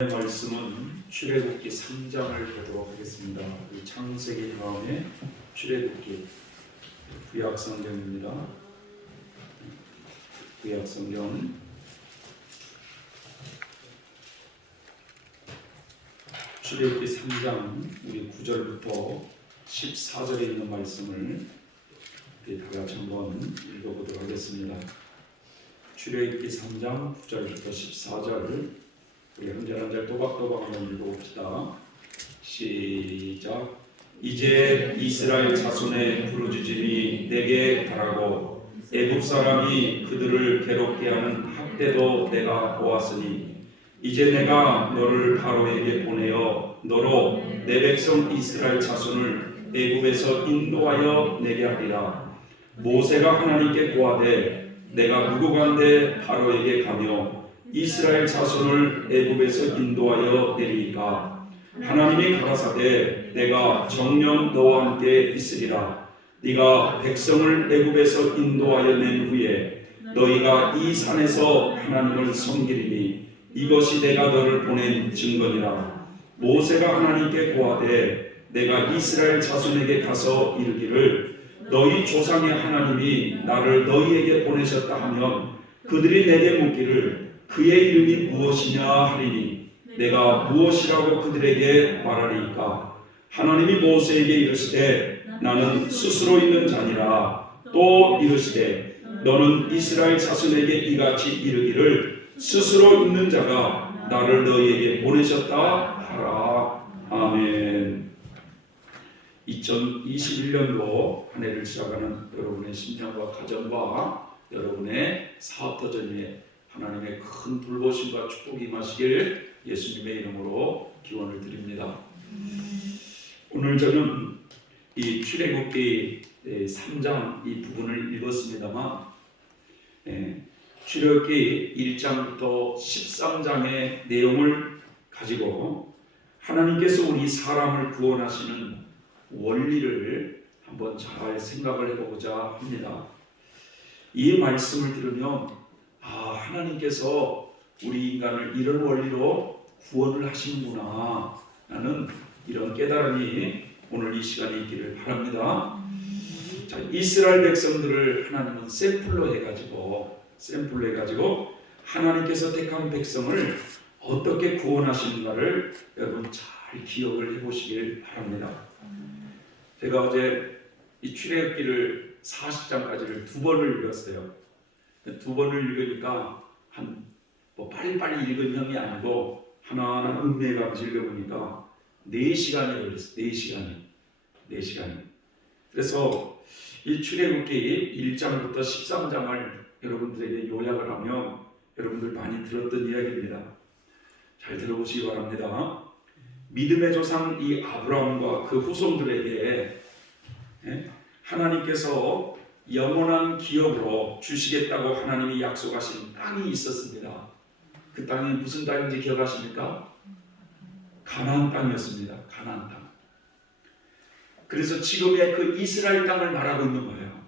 말씀은 출애굽기 3장을 보도록 하겠습니다. 창세기 다음에 출애굽기 구약 성경입니다. 구약 성경 출애굽기 3장 우리 9절부터 14절에 있는 말씀을 다 같이 한번 읽어보도록 하겠습니다. 출애굽기 3장 9절부터 14절 우리 한 절 한 절 또박또박 한번 읽어봅시다. 시작. 이제 이스라엘 자손의 부르짖음이 내게 가라고 애굽 사람이 그들을 괴롭게 하는 학대도 내가 보았으니 이제 내가 너를 바로에게 보내어 너로 내 백성 이스라엘 자손을 애굽에서 인도하여 내게 하리라. 모세가 하나님께 고하되 내가 누구간데 바로에게 가며 이스라엘 자손을 애굽에서 인도하여 내리니까 하나님이 가라사대 내가 정녕 너와 함께 있으리라. 네가 백성을 애굽에서 인도하여 낸 후에 너희가 이 산에서 하나님을 섬기리니 이것이 내가 너를 보낸 증거니라. 모세가 하나님께 고하되 내가 이스라엘 자손에게 가서 이르기를 너희 조상의 하나님이 나를 너희에게 보내셨다 하면 그들이 내게 묻기를 그의 이름이 무엇이냐 하리니 내가 무엇이라고 그들에게 말하리이까. 하나님이 모세에게 이르시되 나는 스스로 있는 자니라. 또 이르시되 너는 이스라엘 자손에게 이같이 이르기를 스스로 있는 자가 나를 너희에게 보내셨다 하라. 아멘. 2021년도 한 해를 시작하는 여러분의 심령과 가정과 여러분의 사업 도전에 하나님의 큰 돌보심과 축복이 임하시길 예수님의 이름으로 기원을 드립니다. 오늘 저는 이 출애굽기 3장 이 부분을 읽었습니다만 출애굽기 1장부터 13장의 내용을 가지고 하나님께서 우리 사람을 구원하시는 원리를 한번 잘 생각을 해보고자 합니다. 이 말씀을 들으면 하나님께서 우리 인간을 이런 원리로 구원을 하시는구나 라는 이런 깨달음이 오늘 이 시간에 있기를 바랍니다. 자, 이스라엘 백성들을 하나님은 샘플로 해가지고 하나님께서 택한 백성을 어떻게 구원하시는가를 여러분 잘 기억을 해보시길 바랍니다. 제가 어제 이 출애굽기를 40장까지를 2번을 읽었어요. 2번을 읽으니까 빨리빨리 읽은 형이 아니고 하나하나 음미해가면서 읽어보니까 4시간이 걸렸어요. 4시간이. 그래서 이 출애굽기 1장부터 13장을 여러분들에게 요약을 하면 여러분들 많이 들었던 이야기입니다. 잘 들어보시기 바랍니다. 믿음의 조상 이 아브라함과 그 후손들에게 하나님께서 영원한 기업으로 주시겠다고 하나님이 약속하신 땅이 있었습니다. 그 땅이 무슨 땅인지 기억하십니까? 가나안 땅이었습니다. 가나안 땅. 그래서 지금의 그 이스라엘 땅을 말하고 있는 거예요.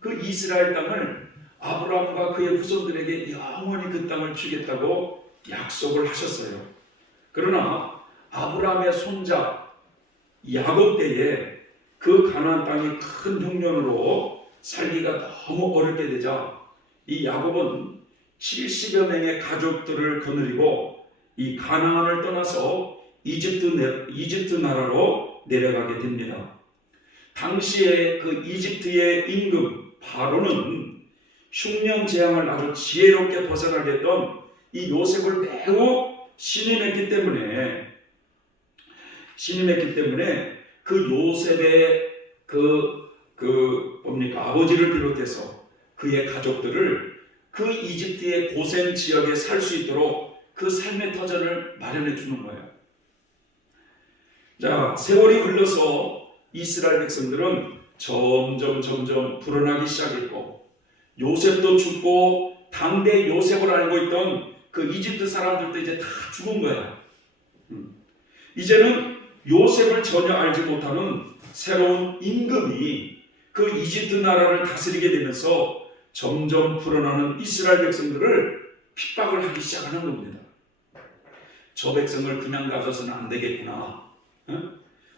그 이스라엘 땅을 아브라함과 그의 후손들에게 영원히 그 땅을 주겠다고 약속을 하셨어요. 그러나 아브라함의 손자 야곱 때에 그 가나안 땅이 큰 흉년으로 살기가 너무 어렵게 되자 이 야곱은 70여 명의 가족들을 거느리고 이 가나안을 떠나서 이집트 나라로 내려가게 됩니다. 당시에 그 이집트의 임금 바로는 흉년 재앙을 아주 지혜롭게 벗어나게 했던 이 요셉을 매우 신임했기 때문에 그 요셉의 아버지를 비롯해서 그의 가족들을 그 이집트의 고센 지역에 살 수 있도록 그 삶의 터전을 마련해 주는 거예요. 자, 세월이 흘러서 이스라엘 백성들은 점점 불어나기 시작했고 요셉도 죽고 당대 요셉을 알고 있던 그 이집트 사람들도 이제 다 죽은 거야. 이제는 요셉을 전혀 알지 못하는 새로운 임금이 그 이집트 나라를 다스리게 되면서 점점 불어나는 이스라엘 백성들을 핍박을 하기 시작하는 겁니다. 저 백성을 그냥 가져서는 안 되겠구나,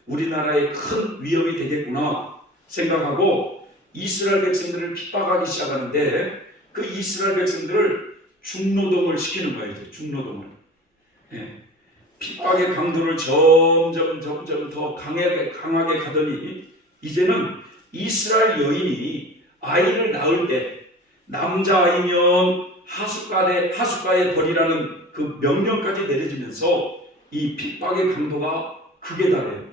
우리나라에 큰 위협이 되겠구나 생각하고 이스라엘 백성들을 핍박하기 시작하는데, 그 이스라엘 백성들을 중노동을 시키는 거예요. 이제 중노동을. 핍박의 강도를 점점 더 강하게 가더니, 이제는 이스라엘 여인이 아이를 낳을 때 남자아이면 하숫가에 버리라는 그 명령까지 내려지면서 이 핍박의 강도가 극에 달해요.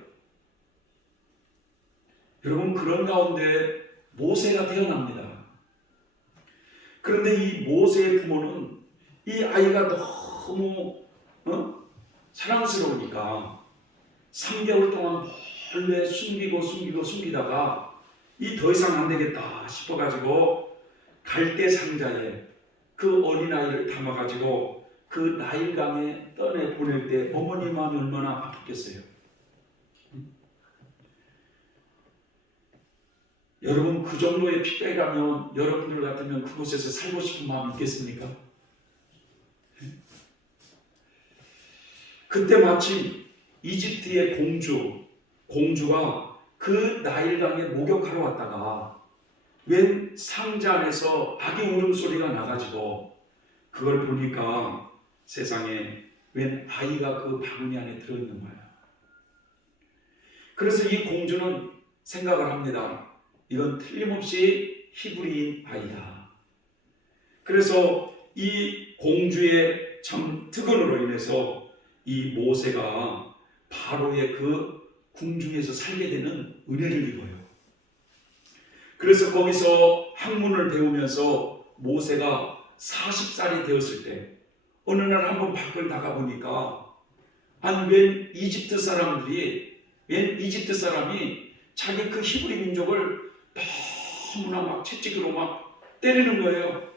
여러분, 그런 가운데 모세가 태어납니다. 그런데 이 모세의 부모는 이 아이가 너무 사랑스러우니까 3개월 동안 몰래 숨기다가 이 더 이상 안 되겠다 싶어가지고 갈대 상자에 그 어린아이를 담아가지고 그 나일강에 떠내 보낼 때 어머니 마음이 얼마나 아팠겠어요. 여러분, 그 정도의 핍박이라면 여러분들 같으면 그곳에서 살고 싶은 마음이 있겠습니까? 그때 마침 이집트의 공주가 그 나일강에 목욕하러 왔다가 웬 상자 안에서 아기 울음소리가 나가지고 그걸 보니까 세상에 웬 아이가 그 바구니 안에 들어있는 거예요. 그래서 이 공주는 생각을 합니다. 이건 틀림없이 히브리인 아이다. 그래서 이 공주의 참 특언으로 인해서 이 모세가 바로의 그 궁중에서 살게 되는 은혜를 입어요. 그래서 거기서 학문을 배우면서 모세가 40살이 되었을 때 어느 날 한번 밖을 나가보니까 웬 이집트 사람이 자기 그 히브리 민족을 너무나 막 채찍으로 막 때리는 거예요.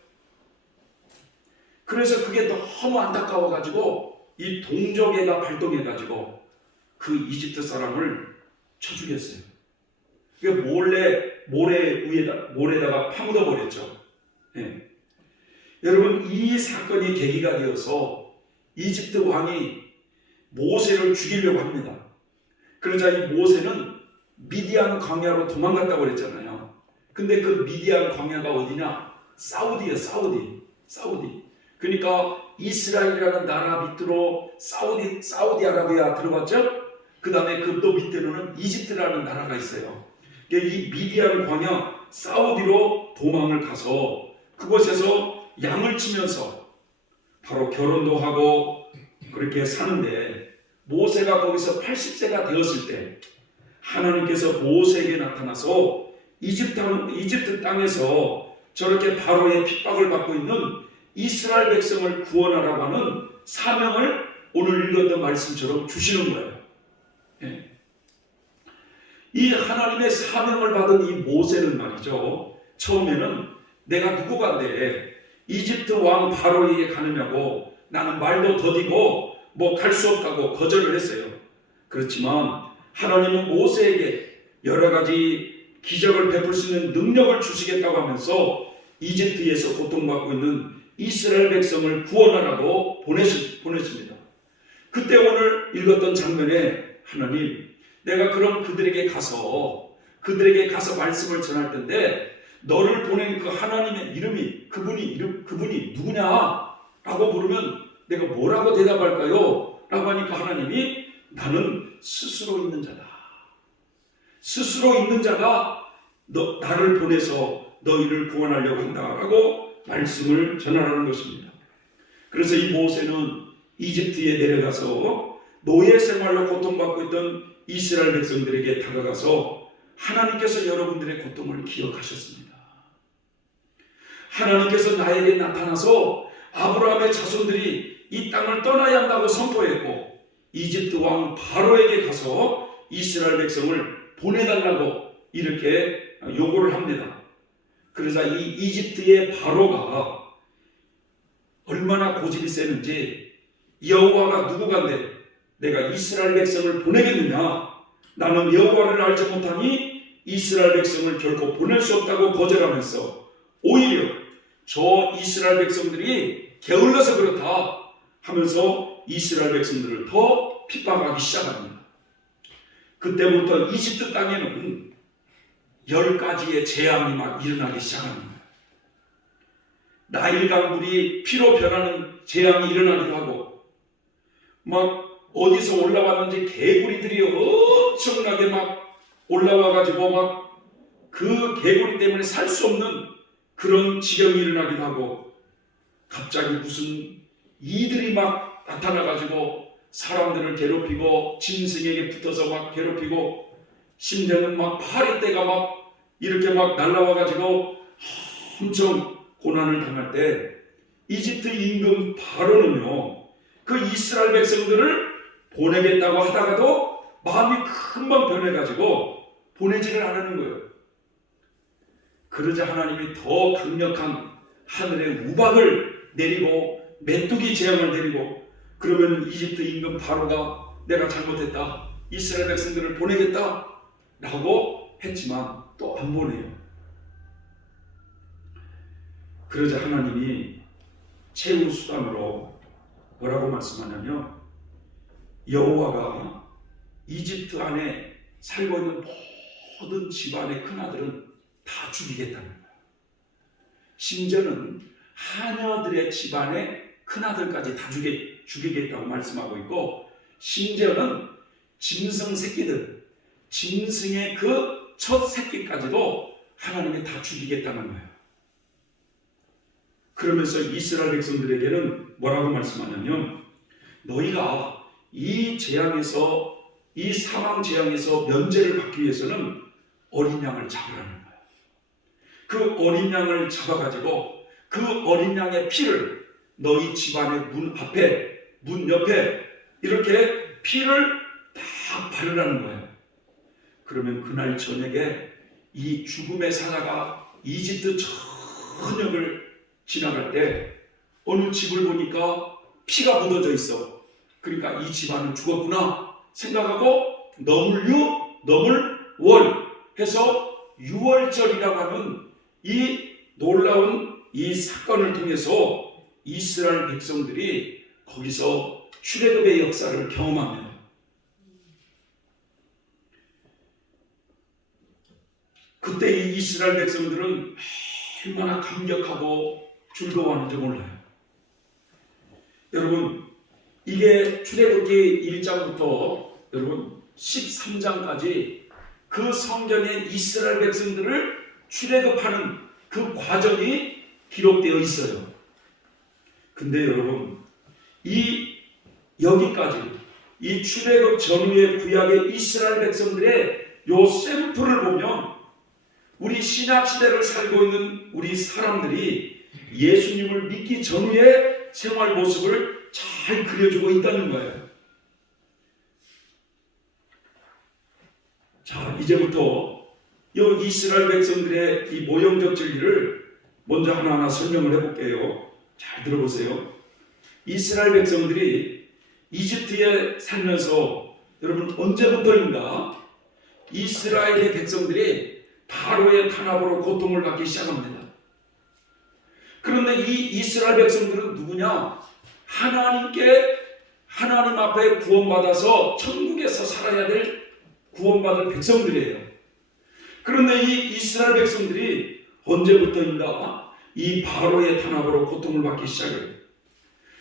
그래서 그게 너무 안타까워가지고 이 동족애가 발동해가지고 그 이집트 사람을 쳐 죽였어요. 모래에다가 파묻어 버렸죠. 여러분, 이 사건이 계기가 되어서 이집트 왕이 모세를 죽이려고 합니다. 그러자 이 모세는 미디안 광야로 도망갔다고 그랬잖아요. 근데 그 미디안 광야가 어디냐? 사우디예요. 사우디. 그러니까 이스라엘이라는 나라 밑으로 사우디아라비아 들어봤죠? 그 다음에 그 또 밑에는 이집트라는 나라가 있어요. 이 미디안 광야 사우디로 도망을 가서 그곳에서 양을 치면서 바로 결혼도 하고 그렇게 사는데, 모세가 거기서 80세가 되었을 때 하나님께서 모세에게 나타나서 이집트 땅에서 저렇게 바로의 핍박을 받고 있는 이스라엘 백성을 구원하라고 하는 사명을 오늘 읽었던 말씀처럼 주시는 거예요. 이 하나님의 사명을 받은 이 모세는 말이죠, 처음에는 내가 누구간데 이집트 왕 바로에게 가느냐고 나는 말도 더디고 뭐 갈 수 없다고 거절을 했어요. 그렇지만 하나님은 모세에게 여러 가지 기적을 베풀 수 있는 능력을 주시겠다고 하면서 이집트에서 고통받고 있는 이스라엘 백성을 구원하라고 보내십니다. 그때 오늘 읽었던 장면에 하나님, 내가 그럼 그들에게 가서 말씀을 전할 텐데 너를 보낸 그 하나님의 이름이 그분이 누구냐? 라고 물으면 내가 뭐라고 대답할까요? 라고 하니까 하나님이 나는 스스로 있는 자다. 스스로 있는 자가 나를 보내서 너희를 구원하려고 한다라고 말씀을 전하라는 것입니다. 그래서 이 모세는 이집트에 내려가서 노예 생활로 고통받고 있던 이스라엘 백성들에게 다가가서 하나님께서 여러분들의 고통을 기억하셨습니다. 하나님께서 나에게 나타나서 아브라함의 자손들이 이 땅을 떠나야 한다고 선포했고 이집트 왕 바로에게 가서 이스라엘 백성을 보내달라고 이렇게 요구를 합니다. 그러자 이 이집트의 바로가 얼마나 고집이 세는지, 여호와가 누구간데 내가 이스라엘 백성을 보내겠느냐? 나는 여호와를 알지 못하니 이스라엘 백성을 결코 보낼 수 없다고 거절하면서 오히려 저 이스라엘 백성들이 게을러서 그렇다 하면서 이스라엘 백성들을 더 핍박하기 시작합니다. 그때부터 이집트 땅에는 10가지의 재앙이 막 일어나기 시작합니다. 나일 강물이 피로 변하는 재앙이 일어나기도 하고, 막 어디서 올라왔는지 개구리들이 엄청나게 막 올라와가지고 막 그 개구리 때문에 살 수 없는 그런 지경이 일어나기도 하고, 갑자기 무슨 이들이 막 나타나가지고 사람들을 괴롭히고 짐승에게 붙어서 막 괴롭히고, 심지어는 막 파리떼가 막 이렇게 막 날라와가지고 엄청 고난을 당할 때 이집트 임금 바로는요, 그 이스라엘 백성들을 보내겠다고 하다가도 마음이 금방 변해가지고 보내지를 않는 거예요. 그러자 하나님이 더 강력한 하늘의 우박을 내리고 메뚜기 재앙을 내리고, 그러면 이집트 임금 바로가 내가 잘못했다, 이스라엘 백성들을 보내겠다 라고 했지만 또 안 보내요. 그러자 하나님이 최후 수단으로 뭐라고 말씀하냐면, 여호와가 이집트 안에 살고 있는 모든 집안의 큰아들은 다 죽이겠다는 거예요. 심지어는 하녀들의 집안의 큰아들까지 다 죽이겠다고 말씀하고 있고, 심지어는 짐승 새끼들, 짐승의 그 첫 새끼까지도 하나님이 다 죽이겠다는 거예요. 그러면서 이스라엘 백성들에게는 뭐라고 말씀하냐면, 너희가 이 재앙에서, 이 사망 재앙에서 면제를 받기 위해서는 어린 양을 잡으라는 거예요. 그 어린 양을 잡아가지고 그 어린 양의 피를 너희 집안의 문 앞에, 문 옆에 이렇게 피를 다 바르라는 거예요. 그러면 그날 저녁에 이 죽음의 사자가 이집트 전역을 지나갈 때 어느 집을 보니까 피가 묻어져 있어. 그러니까 이 집안은 죽었구나 생각하고 넘을 월 해서 유월절이라고 하는 이 놀라운 이 사건을 통해서 이스라엘 백성들이 거기서 출애굽의 역사를 경험합니다. 그때 이 이스라엘 백성들은 얼마나 감격하고 즐거워하는지 몰라요. 여러분, 이게 출애굽기 1장부터 여러분 13장까지 그 성경에 이스라엘 백성들을 출애굽하는 그 과정이 기록되어 있어요. 근데 여러분, 여기까지 이 출애굽 전후의 구약의 이스라엘 백성들의 요 샘플을 보면 우리 신약 시대를 살고 있는 우리 사람들이 예수님을 믿기 전후의 생활 모습을 잘 그려주고 있다는 거예요. 자, 이제부터 이 이스라엘 백성들의 이 모형적 진리를 먼저 하나하나 설명을 해볼게요. 잘 들어보세요. 이스라엘 백성들이 이집트에 살면서 여러분 언제부터인가 이스라엘의 백성들이 바로의 탄압으로 고통을 받기 시작합니다. 그런데 이 이스라엘 백성들은 누구냐? 하나님 앞에 구원받아서 천국에서 살아야 될 구원받을 백성들이에요. 그런데 이 이스라엘 백성들이 언제부터인가 이 바로의 탄압으로 고통을 받기 시작해요.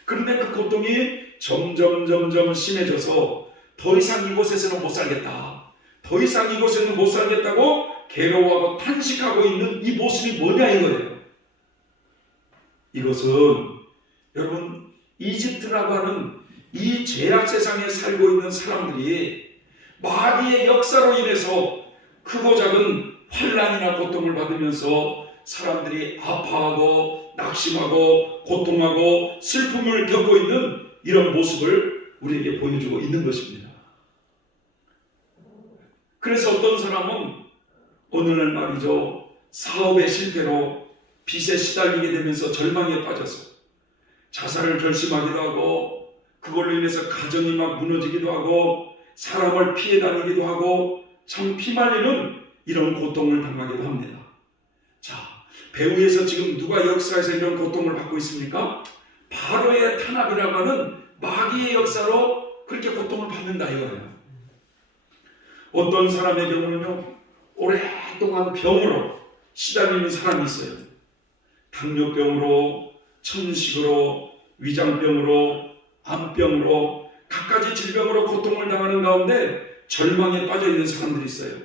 그런데 그 고통이 점점 심해져서 더 이상 이곳에서는 못 살겠다, 더 이상 이곳에는 못 살겠다고 괴로워하고 탄식하고 있는 이 모습이 뭐냐 이거예요. 이것은 여러분 이집트라고 하는 이 죄악 세상에 살고 있는 사람들이 마귀의 역사로 인해서 크고 작은 환난이나 고통을 받으면서 사람들이 아파하고 낙심하고 고통하고 슬픔을 겪고 있는 이런 모습을 우리에게 보여주고 있는 것입니다. 그래서 어떤 사람은 어느 날 말이죠, 사업의 실패로 빚에 시달리게 되면서 절망에 빠져서 자살을 결심하기도 하고, 그걸로 인해서 가정이 막 무너지기도 하고 사람을 피해 다니기도 하고 참 피말리는 이런 고통을 당하기도 합니다. 자, 배후에서 지금 누가 역사에서 이런 고통을 받고 있습니까? 바로의 탄압이라고 하는 마귀의 역사로 그렇게 고통을 받는다 이거예요. 어떤 사람의 경우는요, 오랫동안 병으로 시달리는 사람이 있어요. 당뇨병으로, 천식으로, 위장병으로, 암병으로, 갖가지 질병으로 고통을 당하는 가운데 절망에 빠져 있는 사람들이 있어요.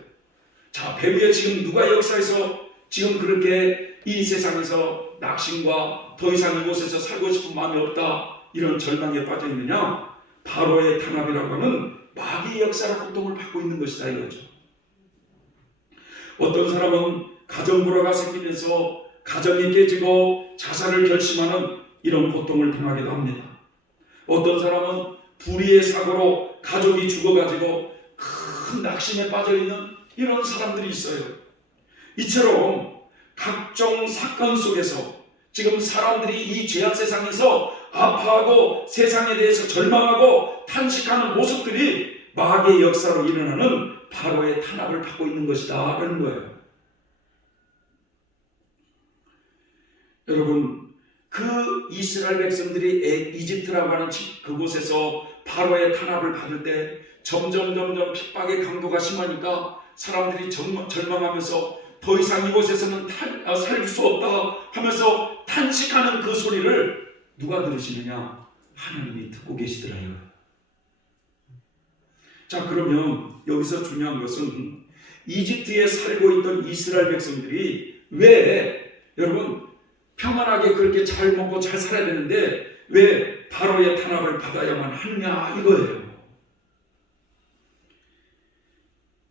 자, 배후에 지금 누가 역사에서 지금 그렇게 이 세상에서 낙심과 더 이상 이곳에서 살고 싶은 마음이 없다, 이런 절망에 빠져 있느냐? 바로의 탄압이라고 하는 마귀의 역사로 고통을 받고 있는 것이다 이거죠. 어떤 사람은 가정불화가 생기면서 가정이 깨지고 자살을 결심하는 이런 고통을 당하기도 합니다. 어떤 사람은 불의의 사고로 가족이 죽어가지고 큰 낙심에 빠져있는 이런 사람들이 있어요. 이처럼 각종 사건 속에서 지금 사람들이 이 죄악 세상에서 아파하고 세상에 대해서 절망하고 탄식하는 모습들이 마귀의 역사로 일어나는 바로의 탄압을 받고 있는 것이다 라는 거예요. 여러분, 그 이스라엘 백성들이 이집트라고 하는 그곳에서 바로의 탄압을 받을 때 점점 핍박의 강도가 심하니까 사람들이 절망하면서 더 이상 이곳에서는 살 수 없다 하면서 탄식하는 그 소리를 누가 들으시느냐? 하나님이 듣고 계시더라고요. 자, 그러면 여기서 중요한 것은 이집트에 살고 있던 이스라엘 백성들이 왜 여러분 평안하게 그렇게 잘 먹고 잘 살아야 되는데 왜 바로의 탄압을 받아야만 하느냐 이거예요.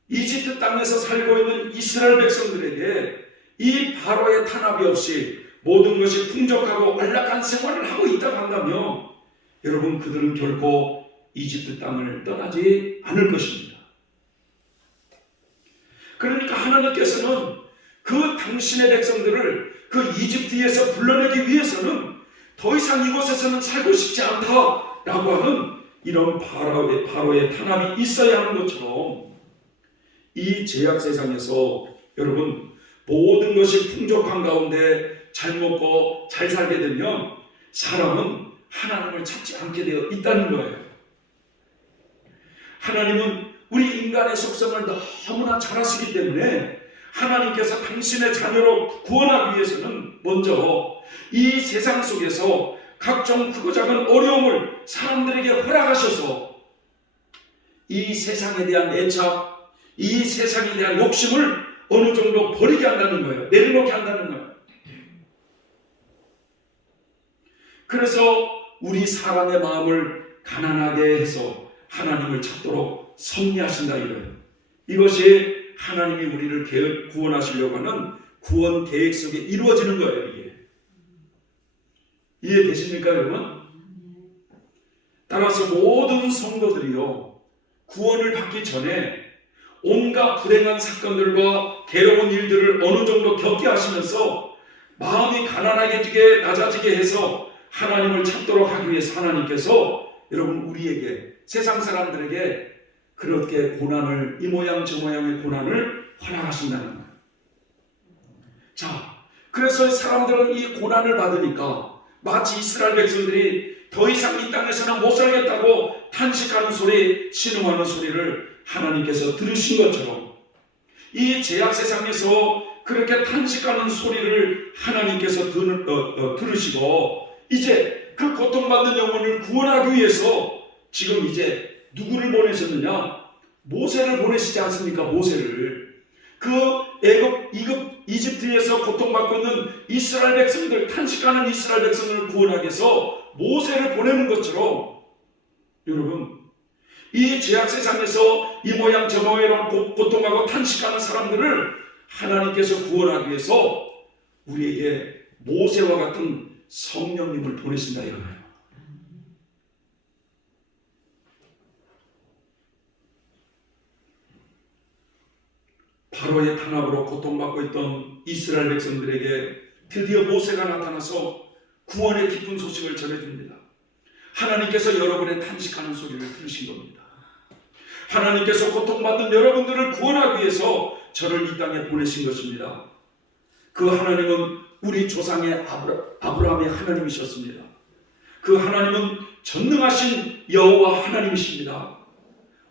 이집트 땅에서 살고 있는 이스라엘 백성들에게 이 바로의 탄압이 없이 모든 것이 풍족하고 안락한 생활을 하고 있다고 한다면 여러분 그들은 결코 이집트 땅을 떠나지 않을 것입니다. 그러니까 하나님께서는 그 당신의 백성들을 그 이집트에서 불러내기 위해서는 더 이상 이곳에서는 살고 싶지 않다라고 하는 이런 바로의 탄압이 있어야 하는 것처럼 이 죄악 세상에서 여러분 모든 것이 풍족한 가운데 잘 먹고 잘 살게 되면 사람은 하나님을 찾지 않게 되어 있다는 거예요. 하나님은 우리 인간의 속성을 너무나 잘 아시기 때문에 하나님께서 당신의 자녀로 구원하기 위해서는 먼저 이 세상 속에서 각종 크고 작은 어려움을 사람들에게 허락하셔서 이 세상에 대한 애착, 이 세상에 대한 욕심을 어느 정도 버리게 한다는 거예요. 내려놓게 한다는 거예요. 그래서 우리 사람의 마음을 가난하게 해서 하나님을 찾도록 섭리하신다 이거예요. 이것이 하나님이 우리를 구원하시려고 하는 구원 계획 속에 이루어지는 거예요. 이게 이해되십니까 여러분? 따라서 모든 성도들이요 구원을 받기 전에 온갖 불행한 사건들과 괴로운 일들을 어느 정도 겪게 하시면서 마음이 가난하게 낮아지게 해서 하나님을 찾도록 하기 위해서 하나님께서 여러분 우리에게 세상 사람들에게 그렇게 고난을 이 모양 저 모양의 고난을 허락하신다는 거예요. 자, 그래서 사람들은 이 고난을 받으니까 마치 이스라엘 백성들이 더 이상 이 땅에서는 못 살겠다고 탄식하는 소리, 신음하는 소리를 하나님께서 들으신 것처럼 이 죄악 세상에서 그렇게 탄식하는 소리를 하나님께서 들으시고 이제 그 고통받는 영혼을 구원하기 위해서 지금 이제 누구를 보내셨느냐? 모세를 보내시지 않습니까? 모세를. 그 이집트에서 고통받고 있는 이스라엘 백성들, 탄식하는 이스라엘 백성을 구원하기 위해서 모세를 보내는 것처럼 여러분 이 죄악 세상에서 이 모양 저 모양 고통하고 탄식하는 사람들을 하나님께서 구원하기 위해서 우리에게 모세와 같은 성령님을 보내신다 이거예요. 바로의 탄압으로 고통받고 있던 이스라엘 백성들에게 드디어 모세가 나타나서 구원의 기쁜 소식을 전해줍니다. 하나님께서 여러분의 탄식하는 소리를 들으신 겁니다. 하나님께서 고통받는 여러분들을 구원하기 위해서 저를 이 땅에 보내신 것입니다. 그 하나님은 우리 조상의 아브라함의 하나님이셨습니다. 그 하나님은 전능하신 여호와 하나님이십니다.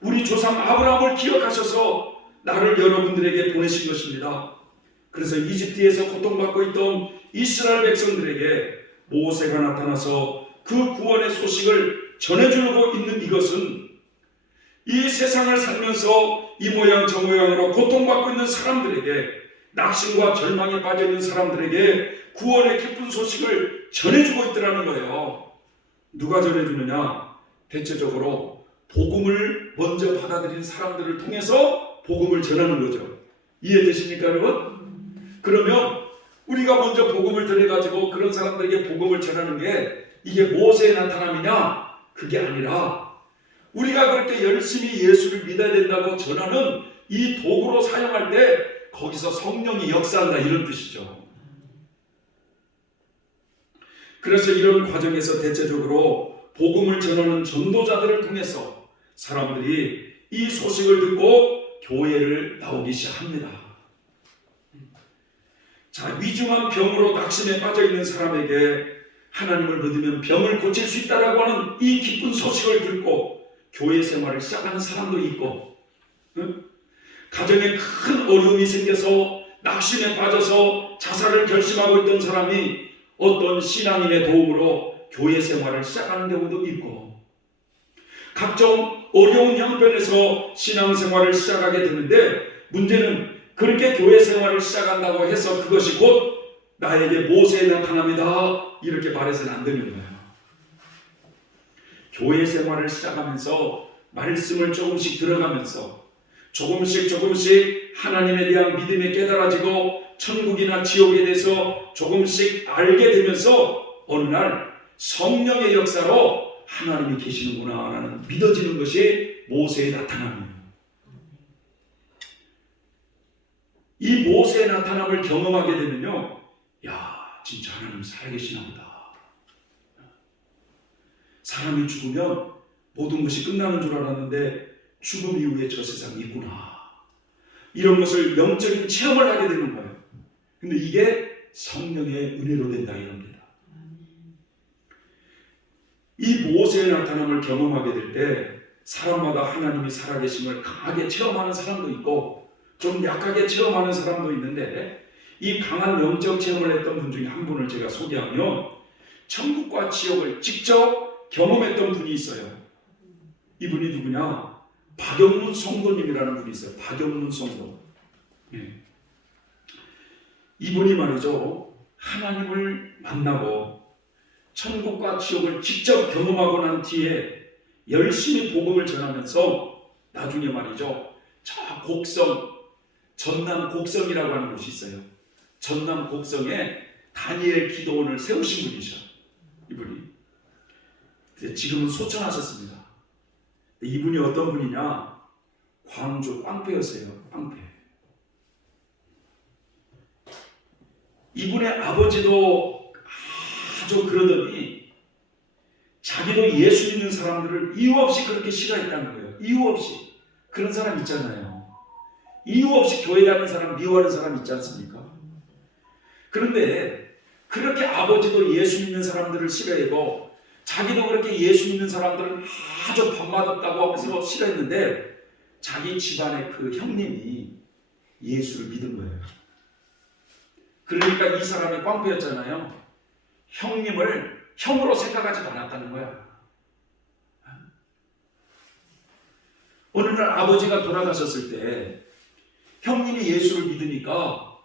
우리 조상 아브라함을 기억하셔서 나를 여러분들에게 보내신 것입니다. 그래서 이집트에서 고통받고 있던 이스라엘 백성들에게 모세가 나타나서 그 구원의 소식을 전해주고 있는 이것은 이 세상을 살면서 이 모양 저 모양으로 고통받고 있는 사람들에게, 낙심과 절망에 빠져 있는 사람들에게 구원의 기쁜 소식을 전해주고 있더라는 거예요. 누가 전해주느냐? 대체적으로 복음을 먼저 받아들인 사람들을 통해서 복음을 전하는 거죠. 이해되십니까, 여러분? 그러면 우리가 먼저 복음을 전해가지고 그런 사람들에게 복음을 전하는 게 이게 모세의 나타남이냐? 그게 아니라 우리가 그렇게 열심히 예수를 믿어야 된다고 전하는 이 도구로 사용할 때 거기서 성령이 역사한다, 이런 뜻이죠. 그래서 이런 과정에서 대체적으로 복음을 전하는 전도자들을 통해서 사람들이 이 소식을 듣고 교회를 나오기 시작합니다. 자, 위중한 병으로 낙심에 빠져 있는 사람에게 하나님을 믿으면 병을 고칠 수 있다라고 하는 이 기쁜 소식을 듣고 교회 생활을 시작하는 사람도 있고, 가정에 큰 어려움이 생겨서 낙심에 빠져서 자살을 결심하고 있던 사람이 어떤 신앙인의 도움으로 교회 생활을 시작하는 경우도 있고, 각종 어려운 형편에서 신앙생활을 시작하게 되는데, 문제는 그렇게 교회 생활을 시작한다고 해서 그것이 곧 나에게 모세의 나타남이다 이렇게 말해서는 안 되는 거예요. 교회 생활을 시작하면서 말씀을 조금씩 들어가면서 조금씩 하나님에 대한 믿음이 깨달아지고 천국이나 지옥에 대해서 조금씩 알게 되면서 어느 날 성령의 역사로 하나님이 계시는구나 라는 믿어지는 것이 모세의 나타남이에요. 이 모세의 나타남을 경험하게 되면요, 야, 진짜 하나님 살아계시나 보다. 사람이 죽으면 모든 것이 끝나는 줄 알았는데 죽음 이후에 저 세상이 있구나. 이런 것을 영적인 체험을 하게 되는 거예요. 근데 이게 성령의 은혜로 된다 이겁니다. 이 모세의 나타남을 경험하게 될 때 사람마다 하나님이 살아계심을 강하게 체험하는 사람도 있고 좀 약하게 체험하는 사람도 있는데, 이 강한 영적 체험을 했던 분 중에 한 분을 제가 소개하면 천국과 지옥을 직접 경험했던 분이 있어요. 이분이 누구냐? 박영문 성도님이라는 분이 있어요. 박영문 성도. 이분이 말이죠, 하나님을 만나고 천국과 지옥을 직접 경험하고 난 뒤에 열심히 복음을 전하면서 나중에 말이죠, 저 곡성, 전남 곡성이라고 하는 곳이 있어요. 전남 곡성에 다니엘 기도원을 세우신 분이죠. 이분이 지금은 소천하셨습니다. 이분이 어떤 분이냐? 광주 꽝패였어요. 꽝패. 이분의 아버지도 아주 그러더니 자기도 예수 믿는 사람들을 이유 없이 그렇게 싫어했다는 거예요. 이유 없이. 그런 사람 있잖아요. 이유 없이 교회 가는 사람 미워하는 사람 있지 않습니까? 그런데 그렇게 아버지도 예수 믿는 사람들을 싫어하고 자기도 그렇게 예수 믿는 사람들은 아주 밥맛없다고 하면서 싫어했는데 자기 집안의 그 형님이 예수를 믿은 거예요. 그러니까 이 사람이 꽝패였잖아요. 형님을 형으로 생각하지도 않았다는 거야. 어느 날 아버지가 돌아가셨을 때 형님이 예수를 믿으니까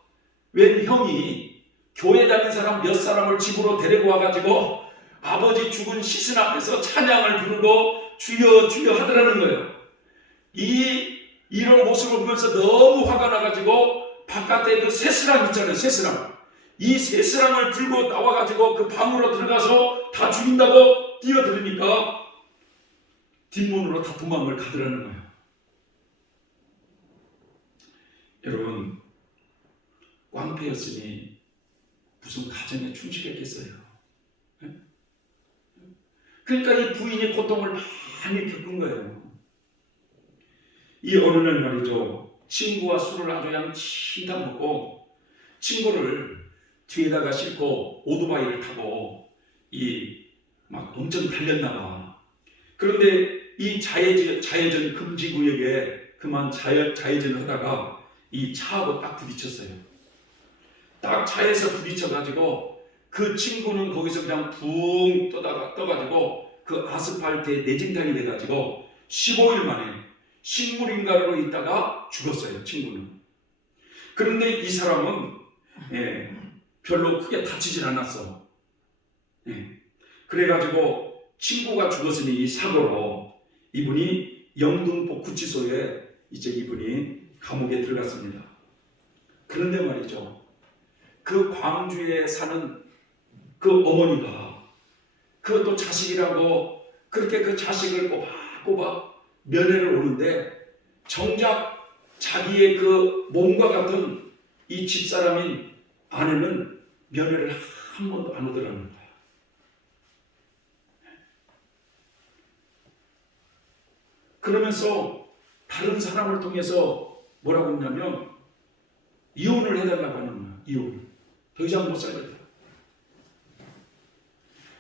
웬 형이 교회 다닌 사람 몇 사람을 집으로 데리고 와가지고 아버지 죽은 시신 앞에서 찬양을 부르고 주여 주여 하더라는 거예요. 이런 모습을 보면서 너무 화가 나가지고 바깥에 그 새스랑 있잖아요. 새스랑. 이 새스랑을 들고 나와가지고 그 방으로 들어가서 다 죽인다고 뛰어들으니까 뒷문으로 다 도망을 가더라는 거예요. 여러분, 꽝패였으니 무슨 가정에 충실했겠어요. 그러니까 이 부인이 고통을 많이 겪은 거예요. 이 어느 날 말이죠, 친구와 술을 아주 양치 다 먹고 친구를 뒤에다가 싣고 오토바이를 타고 이 막 엄청 달렸나 봐. 그런데 이 좌회전 금지 구역에 그만 좌회전을 하다가 이 차하고 딱 부딪혔어요. 딱 차에서 부딪혀가지고 그 친구는 거기서 그냥 붕 떠가지고 그 아스팔트에 내진탕이 돼가지고 15일 만에 식물인가로 있다가 죽었어요, 친구는. 그런데 이 사람은 별로 크게 다치질 않았어. 그래가지고 친구가 죽었으니 이 사고로 이분이 영등포 구치소에 이제 이분이 감옥에 들어갔습니다. 그런데 말이죠, 그 광주에 사는 그 어머니가 그것도 자식이라고 그렇게 그 자식을 꼬박꼬박 면회를 오는데 정작 자기의 그 몸과 같은 이 집사람인 아내는 면회를 한 번도 안 오더라는 거야. 그러면서 다른 사람을 통해서 뭐라고 했냐면 이혼을 해달라고 하는 거야. 이혼. 더 이상 못 살겠다.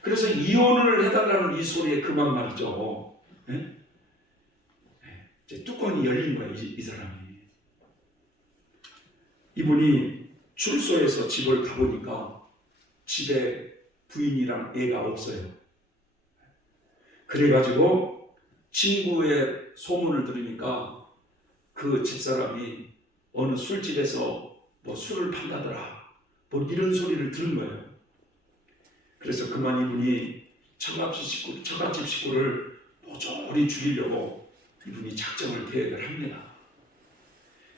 그래서 이혼을 해달라는 이 소리에 그만 말이죠. 이제 뚜껑이 열린 거야, 이 사람이. 이분이 출소해서 집을 가보니까 집에 부인이랑 애가 없어요. 그래가지고 친구의 소문을 들으니까 그 집사람이 어느 술집에서 뭐 술을 판다더라, 뭐 이런 소리를 들은 거예요. 그래서 그만 이분이 처갓집 식구를 모조리 죽이려고 이분이 작정을 계획을 합니다.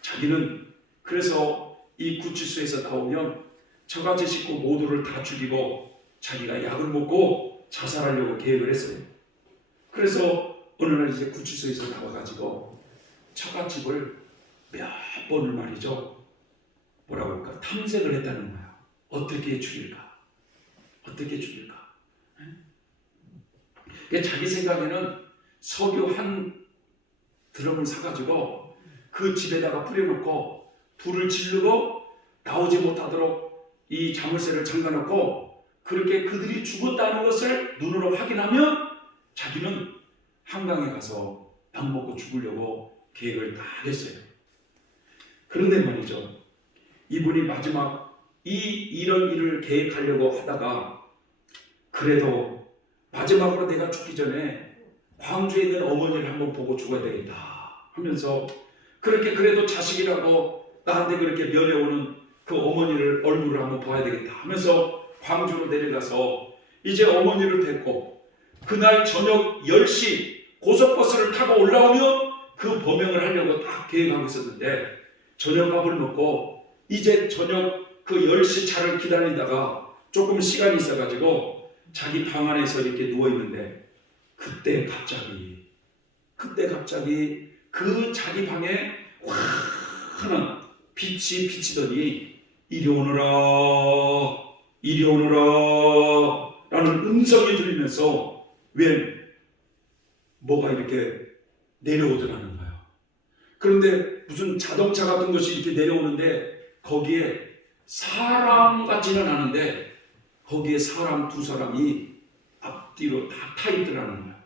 자기는 그래서 이 구치소에서 나오면 처갓집 식구 모두를 다 죽이고 자기가 약을 먹고 자살하려고 계획을 했어요. 그래서 어느 날 이제 구치소에서 나와가지고 처갓집을 몇 번을 말이죠, 뭐라고 할까, 탐색을 했다는 거야. 어떻게 죽일까? 어떻게 죽일까? 자기 생각에는 석유 한 드럼을 사가지고 그 집에다가 뿌려놓고 불을 지르고 나오지 못하도록 이 자물쇠를 잠가놓고 그렇게 그들이 죽었다는 것을 눈으로 확인하면 자기는 한강에 가서 밥 먹고 죽으려고 계획을 다 했어요. 그런데 말이죠, 이분이 마지막 이런 일을 계획하려고 하다가 그래도 마지막으로 내가 죽기 전에 광주에 있는 어머니를 한번 보고 죽어야 되겠다 하면서 그렇게 그래도 자식이라고 나한테 그렇게 면회오는 그 어머니를 얼굴을 한번 봐야 되겠다 하면서 광주로 내려가서 이제 어머니를 뵙고 그날 저녁 10시 고속버스를 타고 올라오면 그 범행을 하려고 딱 계획하고 있었는데 저녁밥을 먹고 이제 저녁 그 10시 차를 기다리다가 조금 시간이 있어가지고 자기 방 안에서 이렇게 누워있는데 그때 갑자기 그 자기 방에 환한 빛이 비치더니 이리 오너라 라는 음성이 들리면서 왜 뭐가 이렇게 내려오더라는 거예요. 그런데 무슨 자동차 같은 것이 이렇게 내려오는데 거기에 사람 같지는 않은데 거기에 사람 두 사람이 앞뒤로 다 타 있더라는 거예요.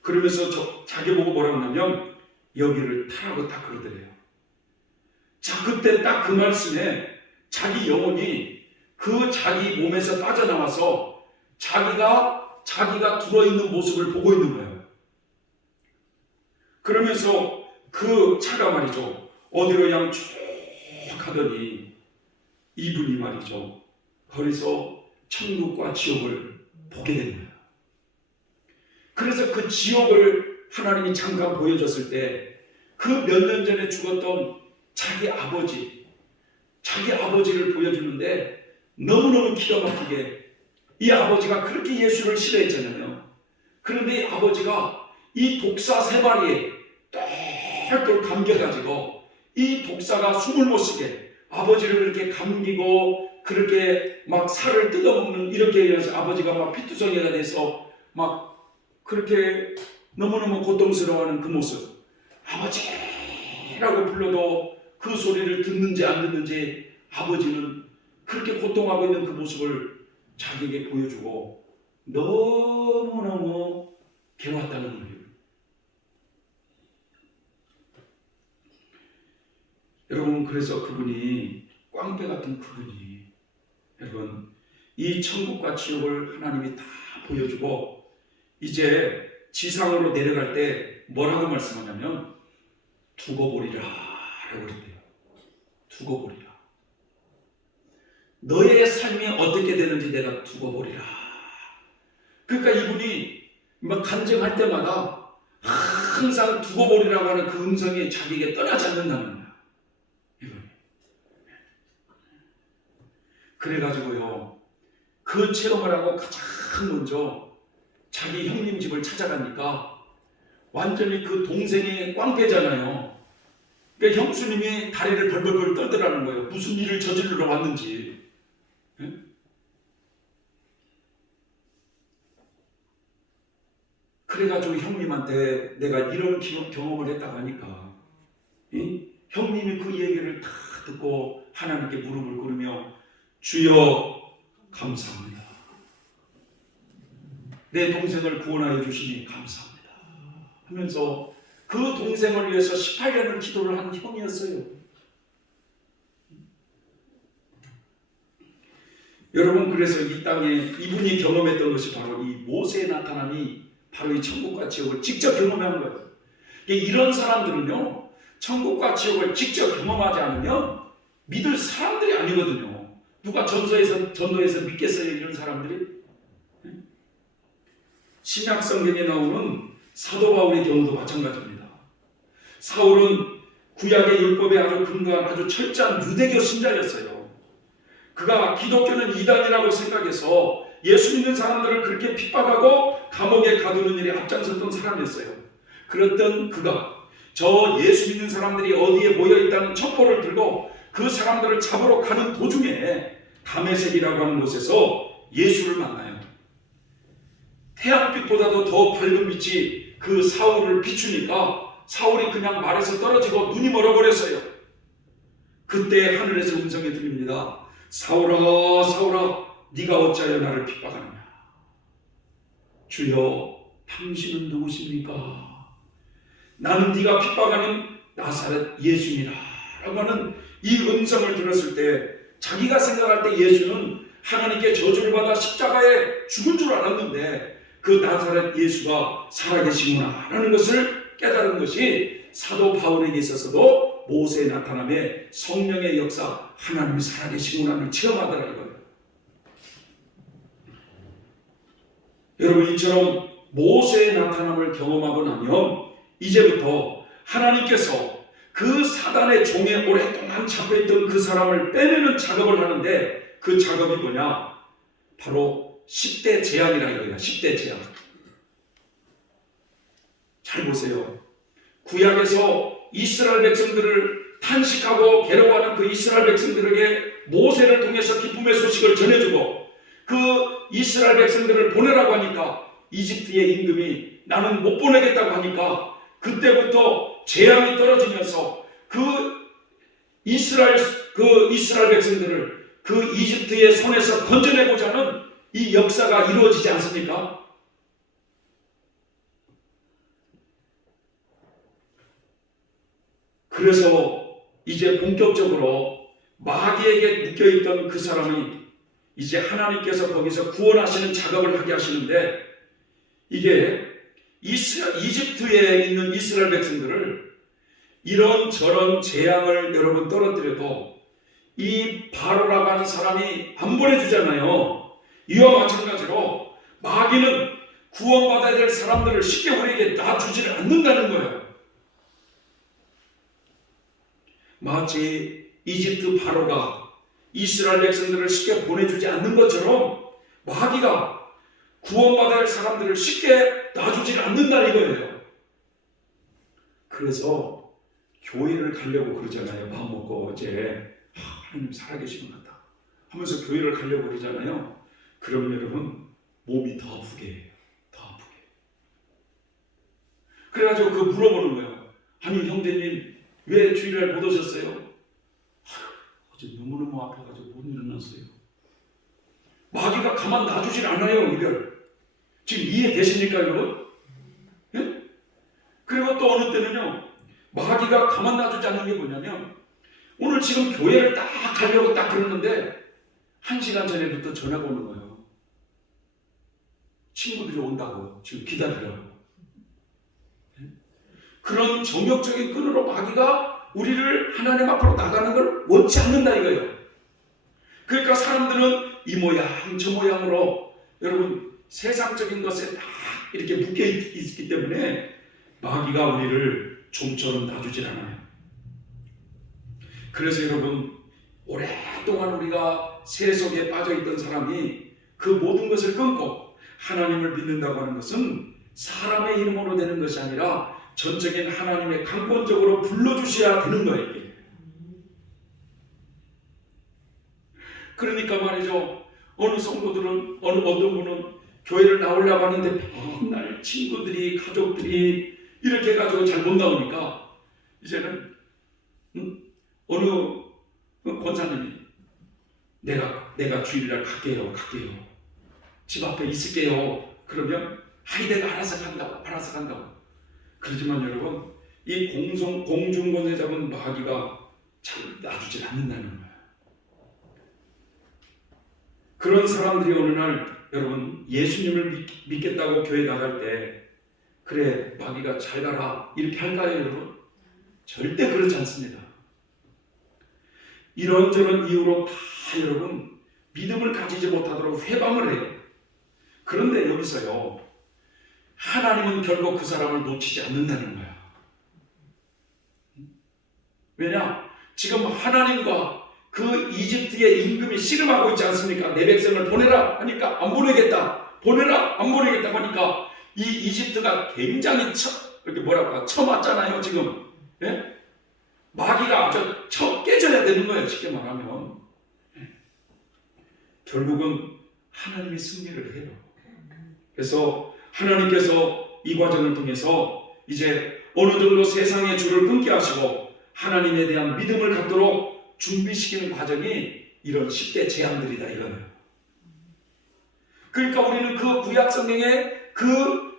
그러면서 자기 보고 뭐라고 하냐면 여기를 타라고 딱 그러더래요. 자, 그때 딱 그 말씀에 자기 영혼이 그 자기 몸에서 빠져나와서 자기가 들어있는 모습을 보고 있는 거예요. 그러면서 그 차가 말이죠, 어디로 그냥 쭉 가더니 이분이 말이죠, 거기서 천국과 지옥을 보게 된 거예요. 그래서 그 지옥을 하나님이 잠깐 보여줬을 때 그 몇 년 전에 죽었던 자기 아버지를 보여주는데 너무너무 기가 막히게 이 아버지가 그렇게 예수를 싫어했잖아요. 그런데 이 아버지가 이 독사 3마리에 똘똘 감겨가지고 이 독사가 숨을 못 쉬게 아버지를 그렇게 감기고 그렇게 막 살을 뜯어먹는 이렇게 해서 아버지가 막 피투성이가 돼서 막 그렇게 너무너무 고통스러워하는 그 모습, 아버지라고 불러도 그 소리를 듣는지 안 듣는지 아버지는 그렇게 고통하고 있는 그 모습을 자기에게 보여주고 너무너무 괴로웠다는 거예요. 여러분, 그래서 그분이, 꽝배 같은 그분이, 여러분, 이 천국과 지옥을 하나님이 다 보여주고 이제 지상으로 내려갈 때 뭐라고 말씀하냐면 두고 보리라 라고 그랬대요. 두고 보리라. 너의 삶이 어떻게 되는지 내가 두고 보리라. 그러니까 이분이 막 간증할 때마다 항상 두고 보리라고 하는 그 음성이 자기에게 떠나지 않는다는 거야. 이분이. 그래가지고요, 그 체험을 하고 가장 먼저 자기 형님 집을 찾아가니까 완전히 그 동생이 꽝패잖아요. 그러니까 형수님이 다리를 벌벌벌 떨더라는 거예요. 무슨 일을 저지르러 왔는지. 그래가지고 형님한테 내가 이런 경험을 했다고 하니까 형님이 그 얘기를 다 듣고 하나님께 무릎을 꿇으며 주여 감사합니다. 내 동생을 구원하여 주시니 감사합니다 하면서 그 동생을 위해서 18년을 기도를 한 형이었어요. 여러분, 그래서 이 땅에 이분이 경험했던 것이 바로 이 모세의 나타남이 바로 이 천국과 지옥을 직접 경험한 거예요. 이런 사람들은요, 천국과 지옥을 직접 경험하지 않으면 믿을 사람들이 아니거든요. 누가 전도해서 믿겠어요, 이런 사람들이? 신약 성경에 나오는 사도 바울의 경우도 마찬가지입니다. 사울은 구약의 율법에 아주 근거한 아주 철저한 유대교 신자였어요. 그가 기독교는 이단이라고 생각해서 예수 믿는 사람들을 그렇게 핍박하고 감옥에 가두는 일에 앞장섰던 사람이었어요. 그랬던 그가 저 예수 믿는 사람들이 어디에 모여있다는 첩보를 들고 그 사람들을 잡으러 가는 도중에 다메섹이라고 하는 곳에서 예수를 만나요. 태양빛보다도 더 밝은 빛이 그 사울을 비추니까 사울이 그냥 말에서 떨어지고 눈이 멀어버렸어요. 그때 하늘에서 음성이 들립니다. 사울아, 사울아, 네가 어찌하여 나를 핍박하느냐. 주여, 당신은 누구십니까? 나는 네가 핍박하는 나사렛 예수니라 라고 하는 이 음성을 들었을 때 자기가 생각할 때 예수는 하나님께 저주를 받아 십자가에 죽은 줄 알았는데 그 나사렛 예수가 살아계시구나 라는 것을 깨달은 것이 사도 바울에게 있어서도 모세의 나타남에 성령의 역사, 하나님이 살아계시구나를 체험하더라는 거예요. 여러분, 이처럼 모세의 나타남을 경험하고 나면 이제부터 하나님께서 그 사단의 종에 오랫동안 잡혀있던 그 사람을 빼내는 작업을 하는데 그 작업이 뭐냐? 바로 10대 재앙이라 이거예요. 10대 재앙. 잘 보세요. 구약에서 이스라엘 백성들을 탄식하고 괴로워하는 그 이스라엘 백성들에게 모세를 통해서 기쁨의 소식을 전해주고 그 이스라엘 백성들을 보내라고 하니까 이집트의 임금이 나는 못 보내겠다고 하니까 그때부터 재앙이 떨어지면서 그 이스라엘 백성들을 그 이집트의 손에서 건져내고자 하는 이 역사가 이루어지지 않습니까? 그래서 이제 본격적으로 마귀에게 묶여있던 그 사람이 이제 하나님께서 거기서 구원하시는 작업을 하게 하시는데 이게 이집트에 있는 이스라엘 백성들을 이런저런 재앙을 여러분 떨어뜨려도 이 바로라고 하는 사람이 안 보내주잖아요. 이와 마찬가지로 마귀는 구원받아야 될 사람들을 쉽게 우리에게 놔주지를 않는다는 거예요. 마치 이집트 바로가 이스라엘 백성들을 쉽게 보내주지 않는 것처럼 마귀가 구원받아야 할 사람들을 쉽게 놔주지 않는다 이거예요. 그래서 교회를 가려고 그러잖아요. 밥 먹고 어제 하나님 살아계시는 것 같다 하면서 교회를 가려고 그러잖아요. 그러면 여러분 몸이 더 아프게 해요. 더 아프게. 그래가지고 그 물어보는 거예요. 아니 형제님 왜 주일날 못 오셨어요? 어제 너무너무 아파가지고 못 일어났어요. 마귀가 가만 놔주질 않아요. 이별 지금 이해되십니까, 여러분? 예? 그리고 또 어느 때는요, 마귀가 가만 놔두지 않는 게 뭐냐면, 오늘 지금 교회를 딱 가려고 딱 그러는데 1시간 전에부터 전화가 오는 거예요. 친구들이 온다고 지금 기다리라고. 그런 정욕적인 끈으로 마귀가 우리를 하나님 앞으로 나가는 걸 원치 않는다 이거예요. 그러니까 사람들은 이 모양 저 모양으로 여러분 세상적인 것에 다 이렇게 묶여 있기 때문에 마귀가 우리를 좀처럼 놔주질 않아요. 그래서 여러분 오랫동안 우리가 세속에 빠져있던 사람이 그 모든 것을 끊고 하나님을 믿는다고 하는 것은 사람의 이름으로 되는 것이 아니라 전적인 하나님의 강권적으로 불러주셔야 되는 거예요. 이게. 그러니까 말이죠. 어느 성도들은 어떤 분은 교회를 나오려고 하는데 맨날 친구들이 가족들이 이렇게 해가지고 잘 못 나오니까 이제는 어느 권사님이 내가 주일날 갈게요. 집 앞에 있을게요. 그러면 내가 알아서 간다고. 그렇지만 여러분 이 공중권세 잡은 마귀가 잘 놔주질 않는다는 거예요. 그런 사람들이 어느 날 여러분 예수님을 믿겠다고 교회 나갈 때 그래 마귀가 잘 가라 이렇게 할까요 여러분? 절대 그렇지 않습니다. 이런저런 이유로 다 여러분 믿음을 가지지 못하도록 회방을 해요. 그런데 여기서요 하나님은 결국 그 사람을 놓치지 않는다는 거야. 왜냐? 지금 하나님과 그 이집트의 임금이 씨름하고 있지 않습니까? 내 백성을 보내라 하니까 안 보내겠다. 보내라 안 보내겠다 하니까 이 이집트가 굉장히 처맞잖아요 지금. 예? 마귀가 쳐 깨져야 되는 거예요. 쉽게 말하면. 결국은 하나님이 승리를 해요. 그래서 하나님께서 이 과정을 통해서 이제 어느 정도 세상의 줄을 끊게 하시고 하나님에 대한 믿음을 갖도록 준비시키는 과정이 이런 10대 재앙들이다 이거예요. 그러니까 우리는 그 구약 성경에 그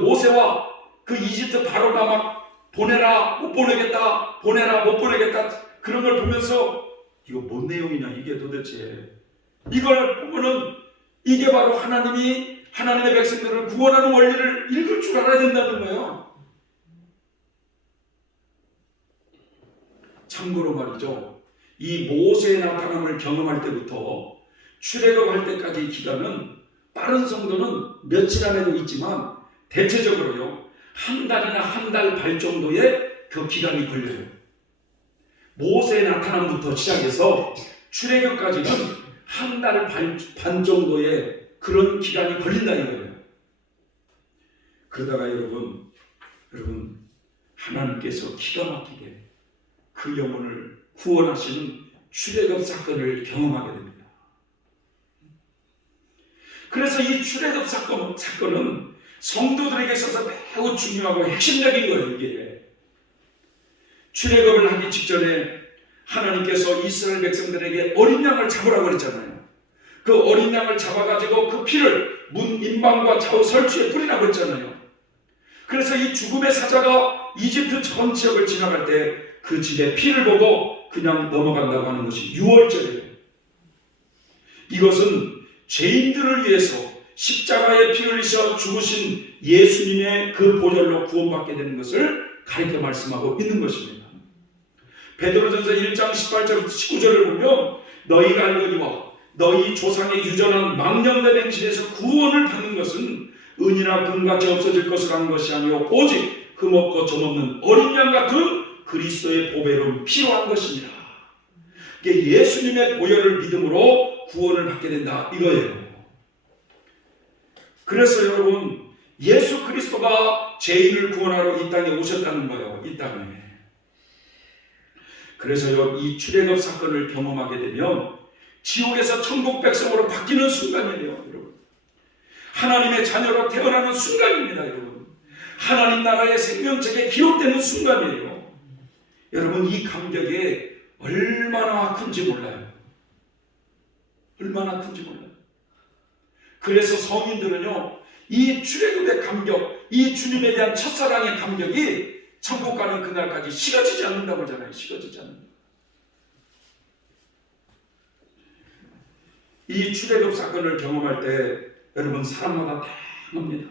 모세와 그 이집트 바로가 막 보내라 못 보내겠다 그런 걸 보면서 이거 뭔 내용이냐 이게 도대체 이걸 보면은 이게 바로 하나님의 백성들을 구원하는 원리를 읽을 줄 알아야 된다는 거예요. 참고로 말이죠. 이 모세의 나타남을 경험할 때부터 출애굽할 때까지 기간은 빠른 성도는 며칠 안에도 있지만 대체적으로요. 한 달이나 한 달 반 정도의 그 기간이 걸려요. 모세의 나타남부터 시작해서 출애굽까지는 한 달 반 정도의 그런 기간이 걸린다 이거예요. 그러다가 여러분 하나님께서 기가 막히게 그 영혼을 구원하시는 출애굽 사건을 경험하게 됩니다. 그래서 이 출애굽 사건은 성도들에게 있어서 매우 중요하고 핵심적인 거예요. 이게 출애굽을 하기 직전에 하나님께서 이스라엘 백성들에게 어린 양을 잡으라고 그랬잖아요. 그 어린 양을 잡아가지고 그 피를 문 임방과 좌우 설치에 뿌리라고 했잖아요. 그래서 이 죽음의 사자가 이집트 전 지역을 지나갈 때 그 집에 피를 보고 그냥 넘어간다고 하는 것이 유월절이에요. 이것은 죄인들을 위해서 십자가의 피를 흘리셔 죽으신 예수님의 그 보혈로 구원받게 되는 것을 가르쳐 말씀하고 있는 것입니다. 베드로전서 1장 18절부터 19절을 보면 너희가 알거니와 너희 조상의 유전한 망령된 행실에서 구원을 받는 것은 은이나 금같이 없어질 것을 하는 것이 아니요 오직 흠없고 점없는 어린 양 같은 그리스도의 보배로운 필요한 것이니라. 이게 예수님의 보혈을 믿음으로 구원을 받게 된다 이거예요. 그래서 여러분 예수 그리스도가 죄인을 구원하러 이 땅에 오셨다는 거예요. 이 땅에. 그래서 이 출애굽 사건을 경험하게 되면 지옥에서 천국 백성으로 바뀌는 순간이에요. 여러분. 하나님의 자녀로 태어나는 순간입니다. 여러분. 하나님 나라의 생명책에 기록되는 순간이에요. 여러분 이 감격이 얼마나 큰지 몰라요. 얼마나 큰지 몰라요. 그래서 성인들은요, 이 출애굽의 감격, 이 주님에 대한 첫사랑의 감격이 천국 가는 그날까지 식어지지 않는다고 하잖아요. 식어지지 않는다. 이 출애굽 사건을 경험할 때 여러분 사람마다 다릅니다.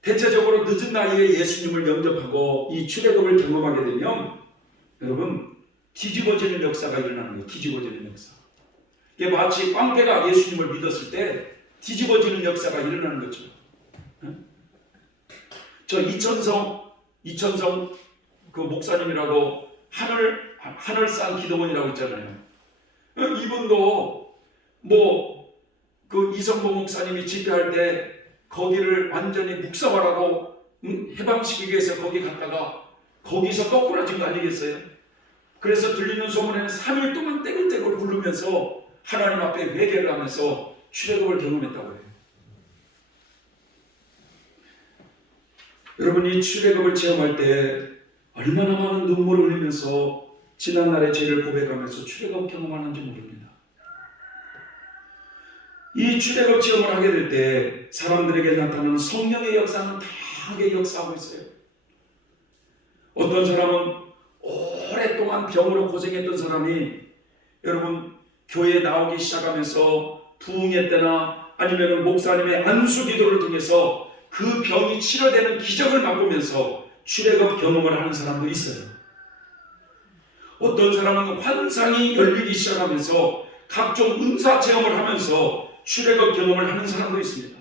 대체적으로 늦은 나이에 예수님을 영접하고 이 출애굽을 경험하게 되면 여러분 뒤집어지는 역사가 일어나는 거예요. 뒤집어지는 역사. 이게 마치 깡패가 예수님을 믿었을 때 뒤집어지는 역사가 일어나는 거죠. 저 이천성 그 목사님이라고 하늘산 기도원이라고 있잖아요. 이분도 뭐 그 이성보 목사님이 집회할 때 거기를 완전히 묵사하라고 해방시키기 위해서 거기 갔다가 거기서 거꾸라진 거 아니겠어요? 그래서 들리는 소문에는 3일 동안 떼굴떼굴 부르면서 하나님 앞에 회개를 하면서 출애굽을 경험했다고 해요. 여러분이 출애굽을 체험할 때 얼마나 많은 눈물을 흘리면서 지난날의 죄를 고백하면서 출애굽 경험하는지 모릅니다. 이 출애굽 체험을 하게 될 때 사람들에게 나타나는 성령의 역사는 다양하게 역사하고 있어요. 어떤 사람은 오랫동안 병으로 고생했던 사람이 여러분 교회에 나오기 시작하면서 부흥회 때나 아니면 목사님의 안수 기도를 통해서 그 병이 치료되는 기적을 맛보면서 출애굽 경험을 하는 사람도 있어요. 어떤 사람은 환상이 열리기 시작하면서 각종 은사 체험을 하면서 출애굽 경험을 하는 사람도 있습니다.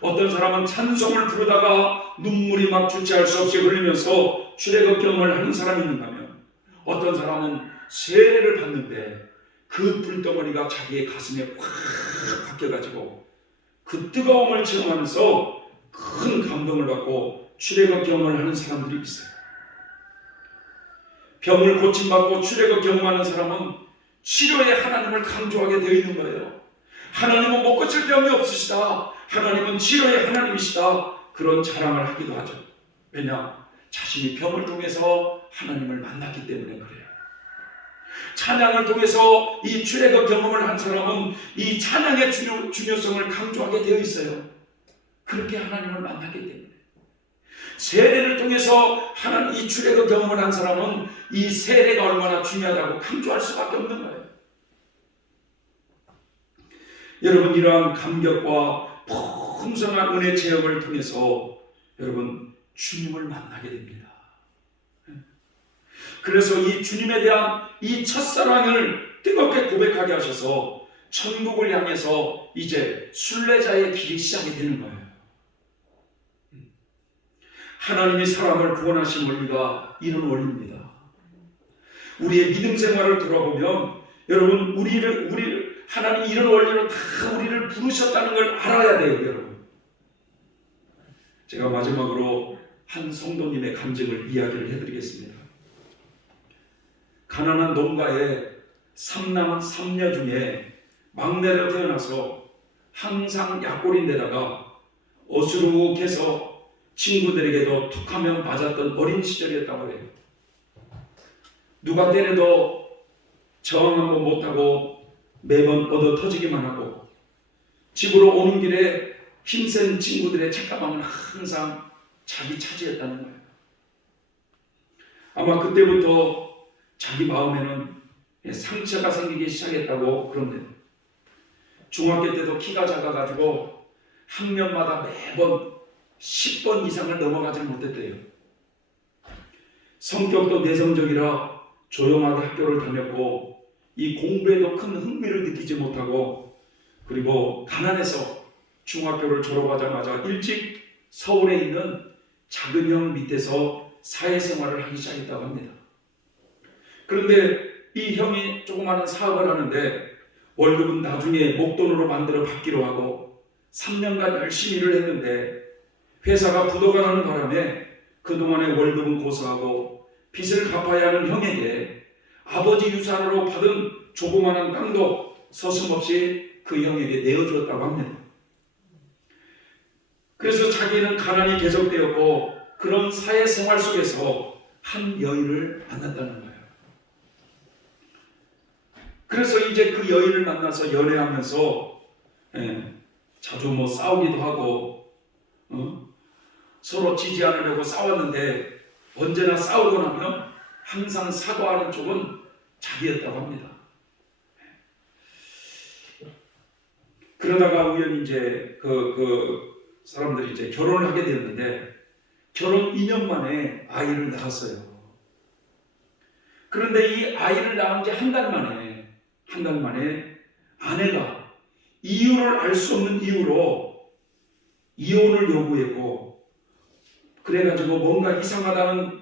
어떤 사람은 찬송을 부르다가 눈물이 막 주체할 수 없이 흘리면서 출애굽 경험을 하는 사람이 있는가 하면 어떤 사람은 세례를 받는데 그 불덩어리가 자기의 가슴에 확 박혀가지고 그 뜨거움을 체험하면서 큰 감동을 받고 출애굽 경험을 하는 사람들이 있어요. 병을 고침받고 출애굽 경험하는 사람은 치료의 하나님을 강조하게 되어 있는 거예요. 하나님은 못 고칠 병이 없으시다. 하나님은 치료의 하나님이시다. 그런 자랑을 하기도 하죠. 왜냐? 자신이 병을 통해서 하나님을 만났기 때문에 그래요. 찬양을 통해서 이 출애굽 경험을 한 사람은 이 찬양의 중요성을 강조하게 되어 있어요. 그렇게 하나님을 만났기 때문에. 세례를 통해서 이 출애굽 경험을 한 사람은 이 세례가 얼마나 중요하다고 강조할 수밖에 없는 거예요. 여러분 이러한 감격과 풍성한 은혜 체험을 통해서 여러분 주님을 만나게 됩니다. 그래서 이 주님에 대한 이 첫사랑을 뜨겁게 고백하게 하셔서 천국을 향해서 이제 순례자의 길이 시작이 되는 거예요. 하나님이 사람을 구원하신 원리가 이런 원리입니다. 우리의 믿음 생활을 돌아보면 여러분 하나님이 이런 원리로 다 우리를 부르셨다는 걸 알아야 돼요, 여러분. 제가 마지막으로 한 성도님의 간증을 이야기를 해드리겠습니다. 가난한 농가의 3남 3녀 중에 막내로 태어나서 항상 약골인데다가 어수룩해서 친구들에게도 툭하면 맞았던 어린 시절이었다고 해요. 누가 때려도 저항 한번 못하고 매번 얻어 터지기만 하고 집으로 오는 길에 힘센 친구들의 책가방은 항상 자기 차지했다는 거예요. 아마 그때부터 자기 마음에는 상처가 생기기 시작했다고 그런데 중학교 때도 키가 작아가지고 학년마다 매번 10번 이상을 넘어가지 못했대요. 성격도 내성적이라 조용하게 학교를 다녔고 이 공부에도 큰 흥미를 느끼지 못하고 그리고 가난해서 중학교를 졸업하자마자 일찍 서울에 있는 작은 형 밑에서 사회생활을 하기 시작했다고 합니다. 그런데 이 형이 조그마한 사업을 하는데 월급은 나중에 목돈으로 만들어 받기로 하고 3년간 열심히 일을 했는데 회사가 부도가 나는 바람에 그동안의 월급은 고사하고 빚을 갚아야 하는 형에게 아버지 유산으로 받은 조그마한 땅도 서슴없이 그 형에게 내어주었다고 합니다. 그래서 자기는 가난이 계속되었고 그런 사회생활 속에서 한 여인을 만났다는 거예요. 그래서 이제 그 여인을 만나서 연애하면서 자주 뭐 싸우기도 하고 서로 지지 않으려고 싸웠는데 언제나 싸우고 나면 항상 사과하는 쪽은 자기였다고 합니다. 그러다가 우연히 이제 그 사람들이 이제 결혼을 하게 되었는데 결혼 2년 만에 아이를 낳았어요. 그런데 이 아이를 낳은 지 한 달 만에 아내가 이유를 알 수 없는 이유로 이혼을 요구했고, 그래가지고 뭔가 이상하다는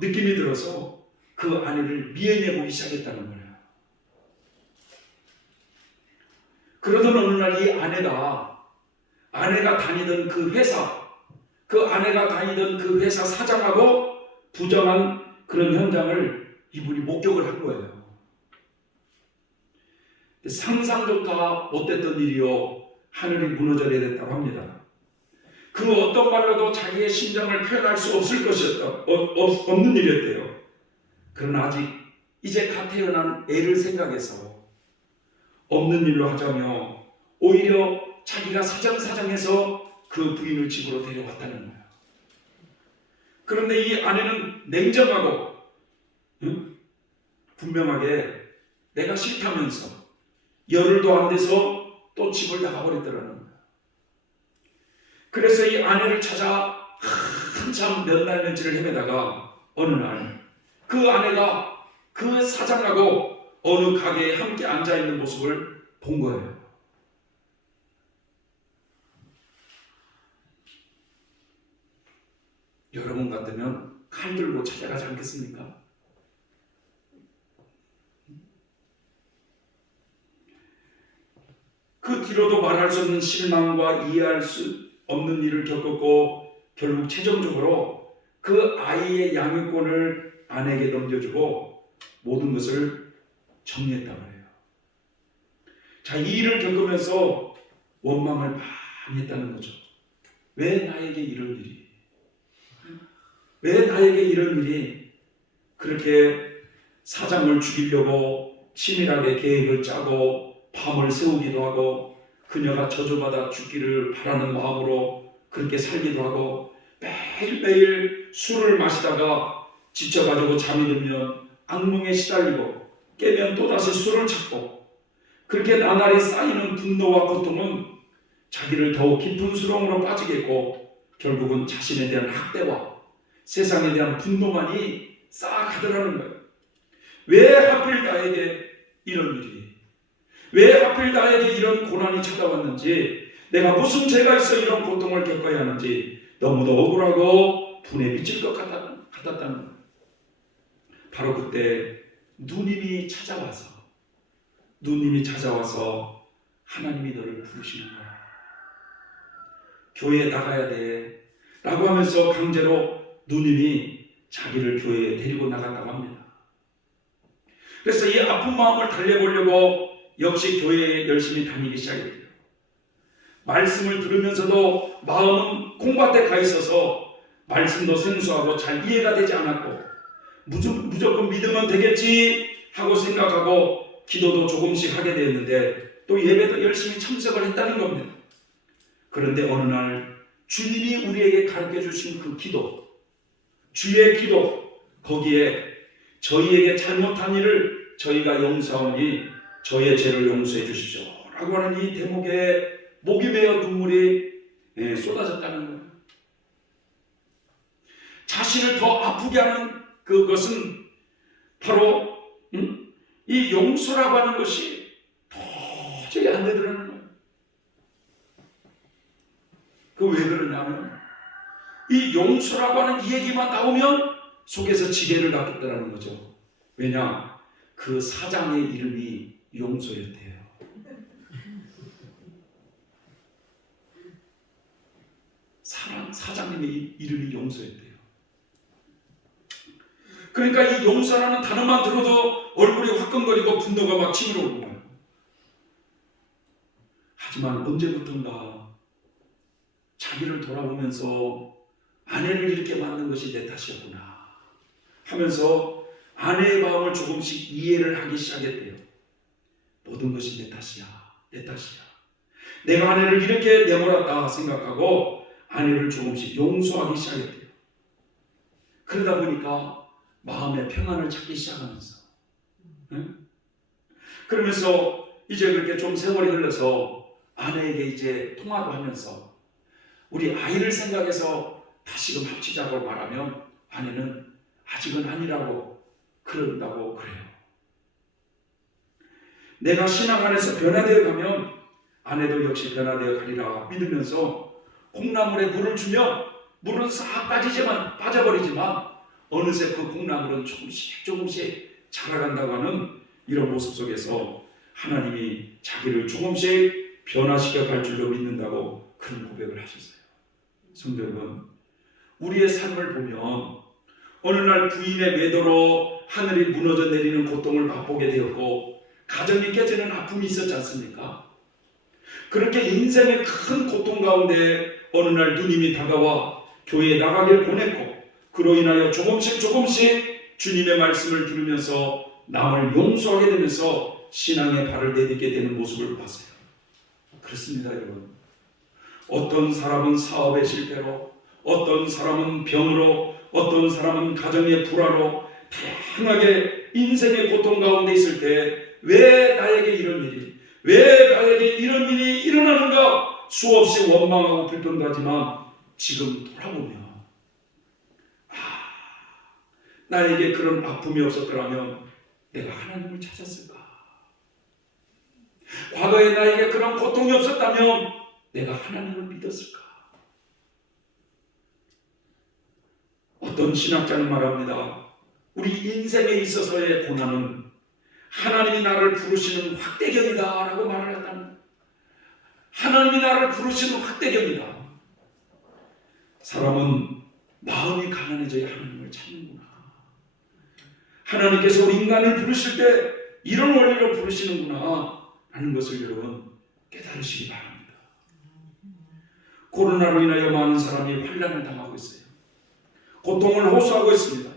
느낌이 들어서 그 아내를 미행해 보기 시작했다는 거예요. 그러던 어느 날 이 아내가 다니던 그 회사 사장하고 부정한 그런 현장을 이분이 목격을 한 거예요. 상상조차 못했던 일이요, 하늘이 무너져야 됐다고 합니다. 그 어떤 말로도 자기의 심정을 표현할 수 없는 일이었대요. 그러나 아직 이제 갓 태어난 애를 생각해서 없는 일로 하자며 오히려 자기가 사정사정해서 그 부인을 집으로 데려왔다는 거예요. 그런데 이 아내는 냉정하고 분명하게 내가 싫다면서 열흘도 안 돼서 또 집을 나가버렸더라는 거예요. 그래서 이 아내를 찾아 한참 몇 날 며칠을 헤매다가 어느 날 그 아내가 그 사장하고 어느 가게에 함께 앉아있는 모습을 본 거예요. 여러분 같으면 칼 들고 찾아가지 않겠습니까? 그 뒤로도 말할 수 없는 실망과 이해할 수 없는 일을 겪었고, 결국 최종적으로 그 아이의 양육권을 아내에게 넘겨주고 모든 것을 정리했다고 해요. 자, 이 일을 겪으면서 원망을 많이 했다는 거죠. 왜 나에게 이런 일이? 왜 나에게 이런 일이? 그렇게 사장을 죽이려고 치밀하게 계획을 짜고 밤을 새우기도 하고 그녀가 저주받아 죽기를 바라는 마음으로 그렇게 살기도 하고, 매일매일 술을 마시다가 지쳐가지고 잠이 들면 악몽에 시달리고 깨면 또다시 술을 찾고, 그렇게 나날이 쌓이는 분노와 고통은 자기를 더욱 깊은 수렁으로 빠지게 했고, 결국은 자신에 대한 학대와 세상에 대한 분노만이 쌓아가더라는 거예요. 왜 하필 나에게 이런 일이, 왜 하필 나에게 이런 고난이 찾아왔는지, 내가 무슨 죄가 있어 이런 고통을 겪어야 하는지 너무도 억울하고 분에 미칠 것 같았다는 거예요. 바로 그때 누님이 찾아와서 하나님이 너를 부르시는 거야. 교회에 나가야 돼 라고 하면서 강제로 누님이 자기를 교회에 데리고 나갔다고 합니다. 그래서 이 아픈 마음을 달래보려고 역시 교회에 열심히 다니기 시작했대요. 말씀을 들으면서도 마음은 콩밭에 가 있어서 말씀도 생소하고 잘 이해가 되지 않았고, 무조건 믿으면 되겠지 하고 생각하고 기도도 조금씩 하게 되었는데 또 예배도 열심히 참석을 했다는 겁니다. 그런데 어느 날 주님이 우리에게 가르쳐 주신 그 기도, 주의 기도, 거기에 저희에게 잘못한 일을 저희가 용서하오니 저의 죄를 용서해 주십시오 라고 하는 이 대목에 목이 메어 눈물이 쏟아졌다는 거예요. 자신을 더 아프게 하는 그것은 바로 이 용서라고 하는 것이 도저히 안 되더라는 거예요. 그 왜 그러냐면 이 용서라고 하는 이 얘기만 나오면 속에서 지배를 받겠다는 거죠. 왜냐? 그 사장의 이름이 용서였대요. 사장님의 이름이 용서였대요. 그러니까 이 용서라는 단어만 들어도 얼굴이 화끈거리고 분노가 막 치밀어 오는 거예요. 하지만 언제부턴가 자기를 돌아보면서 아내를 이렇게 만든 것이 내 탓이었구나 하면서 아내의 마음을 조금씩 이해를 하기 시작했대요. 모든 것이 내 탓이야. 내 탓이야. 내가 아내를 이렇게 내몰았다 생각하고 아내를 조금씩 용서하기 시작했대요. 그러다 보니까 마음의 평안을 찾기 시작하면서, 그러면서 이제 그렇게 좀 세월이 흘러서 아내에게 이제 통화도 하면서 우리 아이를 생각해서 다시금 합치자고 말하면 아내는 아직은 아니라고 그런다고 그래요. 내가 신앙 안에서 변화되어 가면 아내도 역시 변화되어 가리라 믿으면서 콩나물에 물을 주면 물은 싹 빠져버리지만 어느새 그 콩나물은 조금씩 자라간다고 하는 이런 모습 속에서 하나님이 자기를 조금씩 변화시켜 갈 줄로 믿는다고 그런 고백을 하셨어요. 성도 여러분, 우리의 삶을 보면 어느 날 부인의 외도로 하늘이 무너져 내리는 고통을 맛보게 되었고 가정이 깨지는 아픔이 있었지 않습니까? 그렇게 인생의 큰 고통 가운데 어느 날 누님이 다가와 교회에 나가길 보냈고 그로 인하여 조금씩 주님의 말씀을 들으면서 남을 용서하게 되면서 신앙의 발을 내딛게 되는 모습을 봤어요. 그렇습니다, 여러분. 어떤 사람은 사업의 실패로, 어떤 사람은 병으로, 어떤 사람은 가정의 불화로 다양하게 인생의 고통 가운데 있을 때 왜 나에게 이런 일이, 왜 나에게 이런 일이 일어나는가 수없이 원망하고 불평도 하지만 지금 돌아보면 나에게 그런 아픔이 없었더라면 내가 하나님을 찾았을까? 과거에 나에게 그런 고통이 없었다면 내가 하나님을 믿었을까? 어떤 신학자는 말합니다. 우리 인생에 있어서의 고난은 하나님이 나를 부르시는 확대경이다 라고 말을 했다는, 하나님이 나를 부르시는 확대경이다. 사람은 마음이 가난해져야 하나님을 찾는구나. 하나님께서 우리 인간을 부르실 때 이런 원리로 부르시는구나 하는 것을 여러분 깨달으시기 바랍니다. 코로나로 인하여 많은 사람이 환난을 당하고 있어요. 고통을 호소하고 있습니다.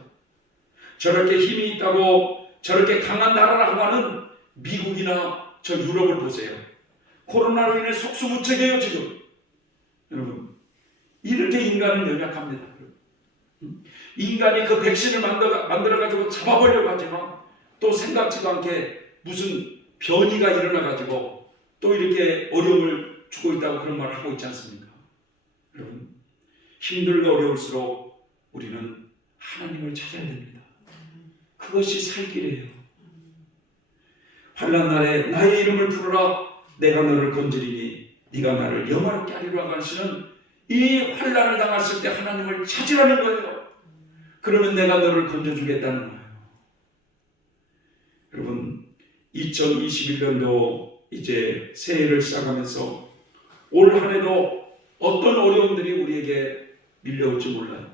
저렇게 힘이 있다고 저렇게 강한 나라라고 하는 미국이나 저 유럽을 보세요. 코로나로 인해 속수무책이에요 지금. 여러분, 이렇게 인간은 연약합니다. 인간이 그 백신을 만들어가지고 잡아보려고 하지만 또 생각지도 않게 무슨 변이가 일어나가지고 또 이렇게 어려움을 주고 있다고 그런 말을 하고 있지 않습니까? 여러분, 힘들고 어려울수록 우리는 하나님을 찾아야 됩니다. 그것이 살 길이에요. 환난 날에 나의 이름을 부르라 내가 너를 건지리니 네가 나를 영화롭게 하리라 하시는 이 환난을 당했을 때 하나님을 찾으라는 거예요. 그러면 내가 너를 건져주겠다는 거예요. 여러분, 2021년도 이제 새해를 시작하면서 올 한 해도 어떤 어려움들이 우리에게 밀려올지 몰라요.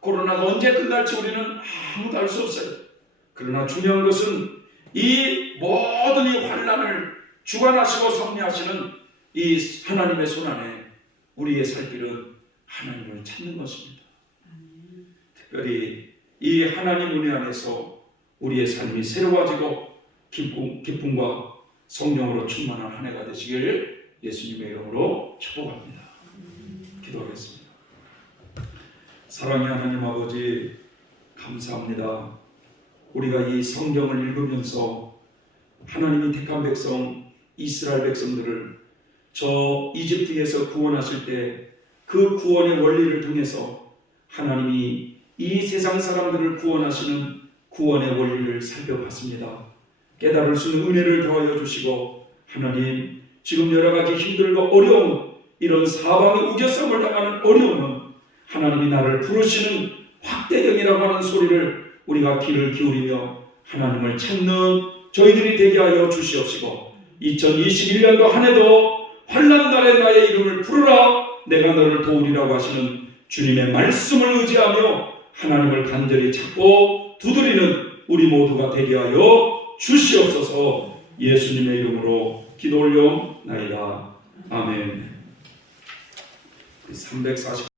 코로나가 언제 끝날지 우리는 아무도 알 수 없어요. 그러나 중요한 것은 이 모든 이 환난을 주관하시고 섭리하시는 이 하나님의 손 안에 우리의 살 길은 하나님을 찾는 것입니다. 특별히 이 하나님 은혜 안에서 우리의 삶이 새로워지고 기쁨과 성령으로 충만한 한 해가 되시길 예수님의 이름으로 축복합니다. 기도하겠습니다. 사랑의 하나님 아버지, 감사합니다. 우리가 이 성경을 읽으면서 하나님이 택한 백성 이스라엘 백성들을 저 이집트에서 구원하실 때 그 구원의 원리를 통해서 하나님이 이 세상 사람들을 구원하시는 구원의 원리를 살펴봤습니다. 깨달을 수 있는 은혜를 더하여 주시고 하나님, 지금 여러 가지 힘들고 어려운 이런 사방의 우겨쌈을 당하는 어려움은 하나님이 나를 부르시는 확대경이라고 하는 소리를 우리가 귀를 기울이며 하나님을 찾는 저희들이 되게 하여 주시옵시고 2021년도 한 해도 환난 날에 나의 이름을 부르라 내가 너를 도우리라고 하시는 주님의 말씀을 의지하며 하나님을 간절히 찾고 두드리는 우리 모두가 되게 하여 주시옵소서. 예수님의 이름으로 기도 올려옵나이다. 아멘. 340